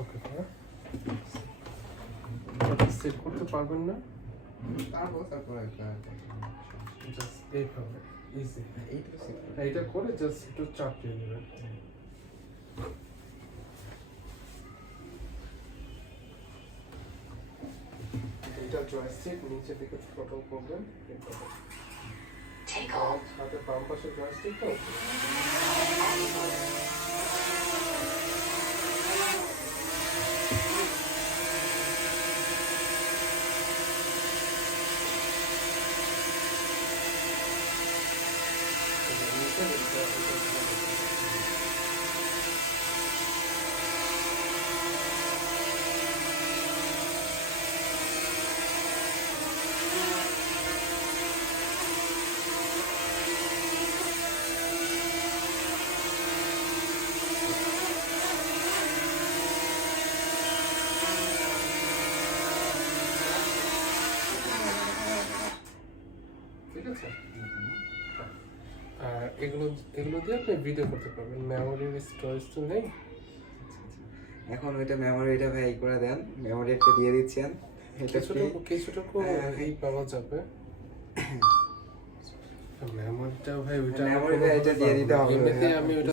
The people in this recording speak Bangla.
ওকে ভাইয়া, ওটা সেট করতে পারবেন না? পারবো, তারপর জাস্ট এইভাবে ইজি, এইটা সেট এইটা করে জাস্ট একটু চাপ দিয়ে দেবেন। এটা জয়স্টিক নিচের দিকে থ্রটল করবেন, হাতে বাম পাশে জয়স্টিক তো ঠিক আছে। আর এগুলো দিয়ে আপনি ভিডিও করতে পারবেন। মেমোরির স্টোরেজ তো নেই এখন। ওইটা মেমোরিটা ভাই করে দেন, মেমোরিটা দিয়ে দিচ্ছেন। কিছুটুকু এই পাওয়া যাবে। মেমোরিটা ভাই ওইটা মেমোরিটা এটা দিয়ে দিতে হবে। এমনিতে আমি ওইটা